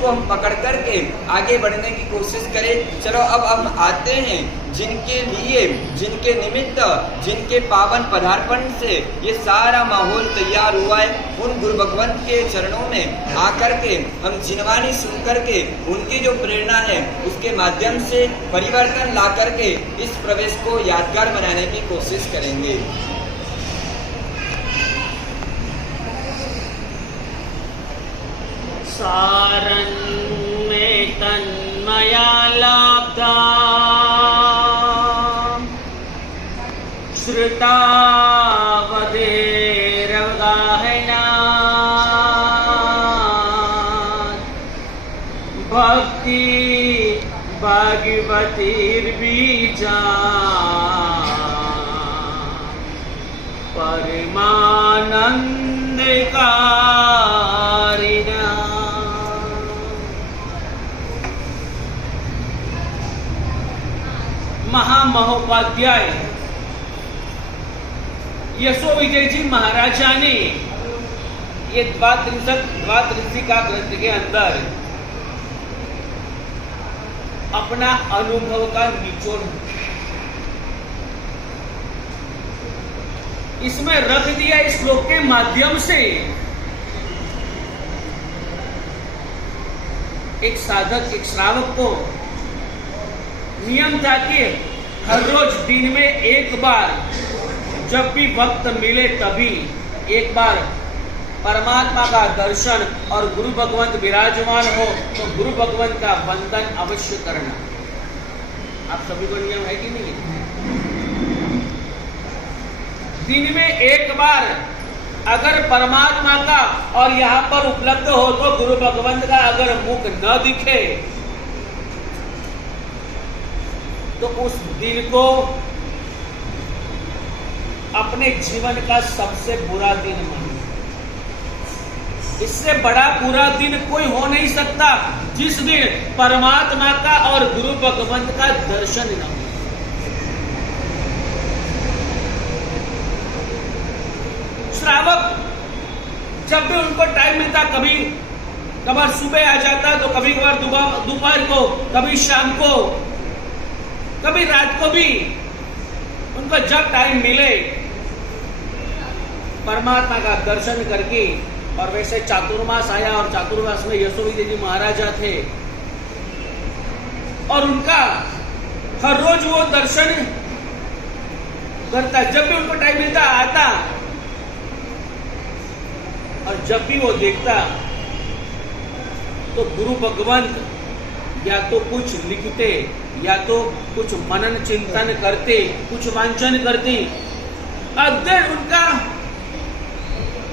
को हम पकड़ करके आगे बढ़ने की कोशिश करें। चलो अब हम आते हैं जिनके लिए, जिनके निमित्त, जिनके पावन पदार्पण से ये सारा माहौल तैयार हुआ है, उन गुरु भगवंत के चरणों में आकर के हम जिनवानी सुन करके उनकी जो प्रेरणा है उसके माध्यम से परिवर्तन ला करके इस प्रवेश को यादगार बनाने की कोशिश करेंगे। सारं मे तन्मया लब्धा श्रुतावधेरवगाहना भक्ति भागवतीर्बीजा परमानंदकारिणा। महामहोपाध्याय यशो विजय जी महाराजा ने ये द्वादशिका ग्रंथ के अंदर अपना अनुभव का निचोड़ इसमें रख दिया। इस श्लोक के माध्यम से एक साधक, एक श्रावक को नियम था कि हर रोज दिन में एक बार, जब भी वक्त मिले तभी एक बार परमात्मा का दर्शन और गुरु भगवंत विराजमान हो तो गुरु भगवंत का वंदन अवश्य करना। आप सभी को नियम है कि नहीं? दिन में एक बार अगर परमात्मा का और यहाँ पर उपलब्ध हो तो गुरु भगवंत का अगर मुख न दिखे तो उस दिन को अपने जीवन का सबसे बुरा दिन माने। इससे बड़ा बुरा दिन कोई हो नहीं सकता जिस दिन परमात्मा का और गुरु भगवंत का दर्शन न हो। श्रावक जब भी उनको टाइम मिलता, कभी कभार सुबह आ जाता तो कभी कभार दोपहर को, कभी शाम को, कभी रात को भी उनको जब टाइम मिले परमात्मा का दर्शन करके। और वैसे चातुर्मास आया और चातुर्मास में यशो विजय जी महाराजा थे और उनका हर रोज वो दर्शन करता। जब भी उनको टाइम मिलता आता और जब भी वो देखता तो गुरु भगवंत या तो कुछ लिखते या तो कुछ मनन चिंतन करते, कुछ वांचन करते। अध्ययन उनका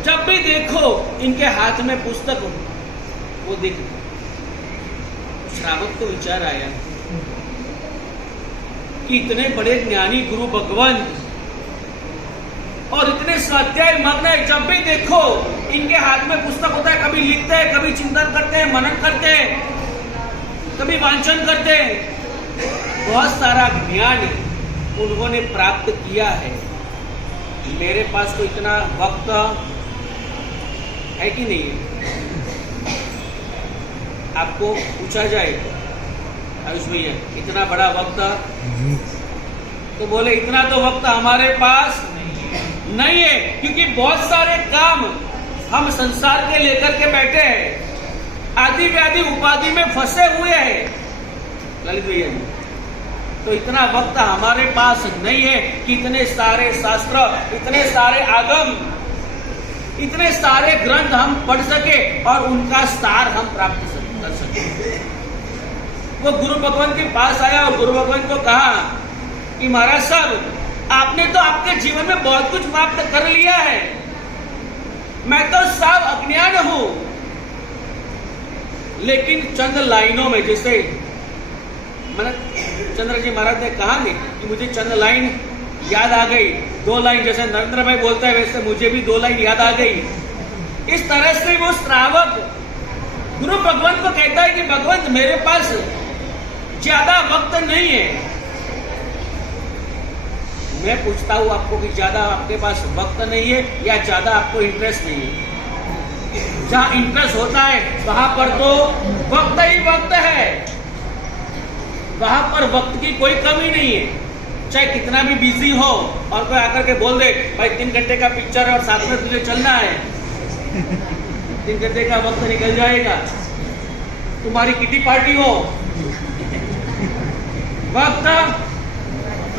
जब भी देखो इनके हाथ में पुस्तक वो देख। श्रावक को विचार आया कि इतने बड़े ज्ञानी गुरु भगवंत और इतने स्वाध्याय मग्न है, जब भी देखो इनके हाथ में पुस्तक होता है, कभी लिखते हैं, कभी चिंतन करते हैं, मनन करते हैं, कभी वांचन करते हैं। बहुत सारा ज्ञान उन्होंने प्राप्त किया है। मेरे पास तो इतना वक्त है कि नहीं? आपको पूछा जाए आयुष भैया इतना बड़ा वक्त, तो बोले इतना तो वक्त हमारे पास नहीं है, क्योंकि बहुत सारे काम हम संसार के लेकर के बैठे हैं, आदि व्याधि उपाधि में फंसे हुए हैं ललित भैया जी। तो इतना वक्त हमारे पास नहीं है कि इतने सारे शास्त्र, इतने सारे आगम, इतने सारे ग्रंथ हम पढ़ सके और उनका सार हम प्राप्त कर सके। वो गुरु भगवंत के पास आया और गुरु भगवंत को कहा कि महाराज साहब, आपने तो आपके जीवन में बहुत कुछ प्राप्त कर लिया है, मैं तो साफ अज्ञान हूं, लेकिन चंद लाइनों में, जैसे मैंने चंद्र जी महाराज ने कहा नहीं कि मुझे चंद लाइन याद आ गई, 2 लाइन, जैसे नरेंद्र भाई बोलता है वैसे मुझे भी 2 लाइन याद आ गई। इस तरह से वो श्रावक गुरु भगवंत को कहता है कि भगवंत मेरे पास ज्यादा वक्त नहीं है। मैं पूछता हूं आपको कि ज्यादा आपके पास वक्त नहीं है या ज्यादा आपको इंटरेस्ट नहीं है? जहाँ इंटरेस्ट होता है वहां पर तो वक्त ही वक्त है, वहां पर वक्त की कोई कमी नहीं है। चाहे कितना भी बिजी हो और कोई आकर के बोल दे भाई 3 घंटे का पिक्चर है और साथ में तुझे चलना है, 3 घंटे का वक्त निकल जाएगा। तुम्हारी किटी पार्टी हो, वक्त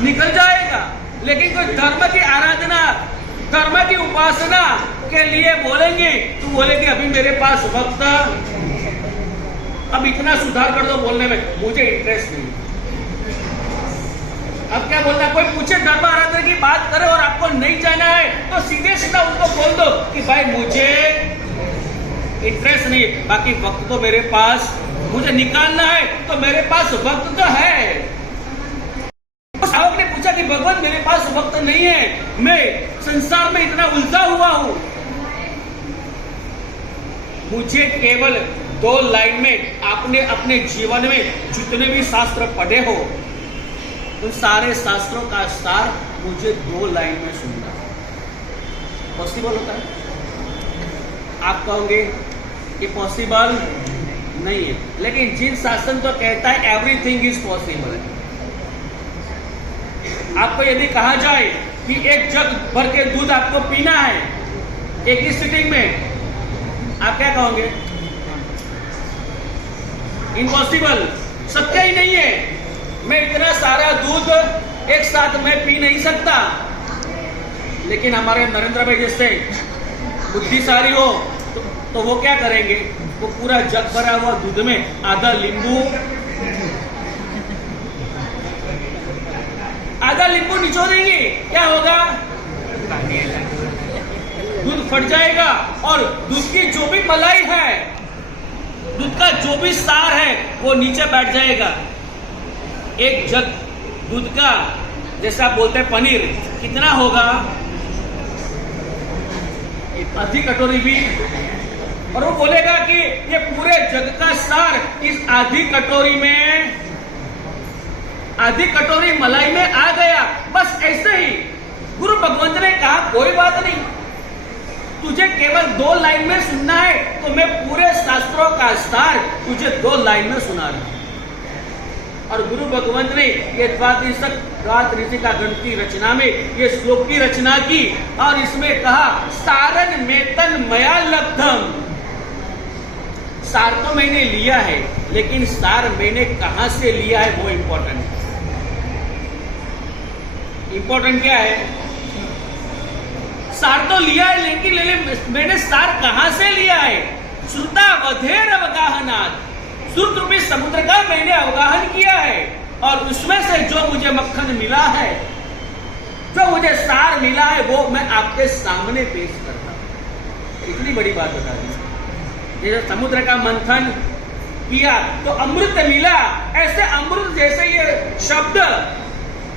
निकल जाएगा। लेकिन कोई धर्म की आराधना, धर्म की उपासना के लिए बोलेंगे तो बोलेंगे अभी मेरे पास वक्त, अब इतना सुधार कर दो बोलने में, मुझे इंटरेस्ट नहीं। अब क्या बोलना, कोई पूछे धर्म आराधना की बात करे और आपको नहीं जाना है तो सीधे सीधा उनको बोल दो कि भाई मुझे इंटरेस्ट नहीं है, बाकी वक्त तो मेरे पास, मुझे निकालना है तो मेरे पास वक्त तो है। साहब ने पूछा कि भगवान मेरे पास वक्त नहीं है, मैं संसार में इतना उलझा हुआ हूं, मुझे केवल 2 लाइन में आपने अपने जीवन में जितने भी शास्त्र पढ़े हो उन सारे शास्त्रों का सार मुझे 2 लाइन में सुनना पॉसिबल होता है? आप कहोगे कि पॉसिबल नहीं है, लेकिन जिन शासन तो कहता है एवरीथिंग इज पॉसिबल। आपको यदि कहा जाए कि एक जग भर के दूध आपको पीना है एक ही सिटिंग में, आप क्या कहोगे? इम्पॉसिबल, शक्य ही नहीं है, मैं इतना सारा दूध एक साथ में पी नहीं सकता। लेकिन हमारे नरेंद्र भाई जैसे बुद्धिशाली हो तो वो क्या करेंगे, वो पूरा जग भरा हुआ दूध में आधा नींबू निचोड़ेंगे, क्या होगा? दूध फट जाएगा और दूध की जो भी मलाई है, दूध का जो भी सार है वो नीचे बैठ जाएगा। एक जग दूध का, जैसे आप बोलते हैं पनीर, कितना होगा? आधी कटोरी भी, और वो बोलेगा कि ये पूरे जग का सार इस आधी कटोरी में, आधी कटोरी मलाई में आ गया। बस ऐसे ही गुरु भगवंत ने कहा कोई बात नहीं, तुझे केवल 2 लाइन में सुनना है तो मैं पूरे शास्त्रों का सार तुझे 2 लाइन में सुना रहा हूं। और गुरु भगवंत ने ये द्वादशिका ग्रंथ की रचना में ये श्लोक की रचना की और इसमें कहा सारन मेतन मया लब्धम। सार तो मैंने लिया है, लेकिन सार मैंने कहां से लिया है वो इंपॉर्टेंट है। इंपॉर्टेंट क्या है? सार तो लिया है, लेकिन मैंने सार कहां से लिया है? श्रुता वधेर अवगाहनात्, श्रुत रूपी समुद्र का मैंने अवगाहन किया है और उसमें से जो मुझे मक्खन मिला है, जो मुझे सार मिला है, वो मैं आपके सामने पेश करता हूं। इतनी बड़ी बात बता दी। जैसे समुद्र का मंथन किया तो अमृत मिला, ऐसे अमृत जैसे ये शब्द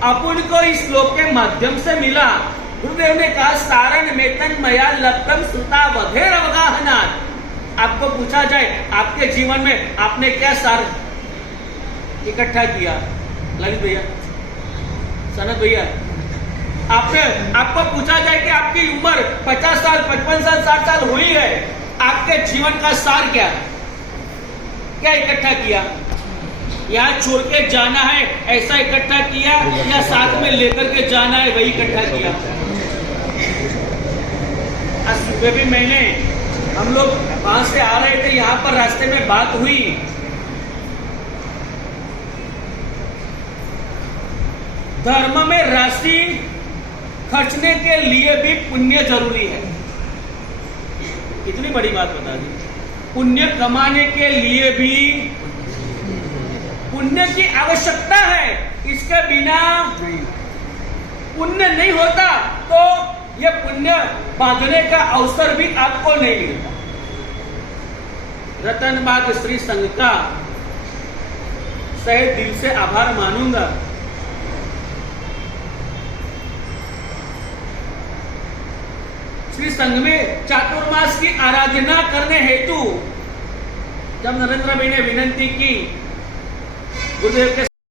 अपन को इस श्लोक के माध्यम से मिला। गुरुदेव ने कहा सारण मेतन मया लब्धम श्रुता वधेर अवगाहनात्। आपको पूछा जाए आपके जीवन में आपने क्या सार इकट्ठा किया? ललित भैया, सनत भैया, आपको पूछा जाए कि आपकी उम्र 50 साल, 55 साल, 60 साल हुई है, आपके जीवन का सार क्या इकट्ठा किया? यहाँ छोड़ के जाना है ऐसा इकट्ठा किया या साथ में लेकर के जाना है वही इकट्ठा किया? आज सुबह भी हम लोग वहां से आ रहे थे, यहाँ पर रास्ते में बात हुई। धर्म में राशि खर्चने के लिए भी पुण्य जरूरी है। कितनी बड़ी बात बता दी। पुण्य कमाने के लिए भी पुण्य की आवश्यकता है, इसके बिना पुण्य नहीं होता तो ये पुण्य बांधने का अवसर भी आपको नहीं मिलता। रतनबाग श्री संघ का सहे दिल से आभार मानूंगा। श्री संघ में चातुर्मास की आराधना करने हेतु जब नरेंद्र भाई ने विनंती की गुरुदेव के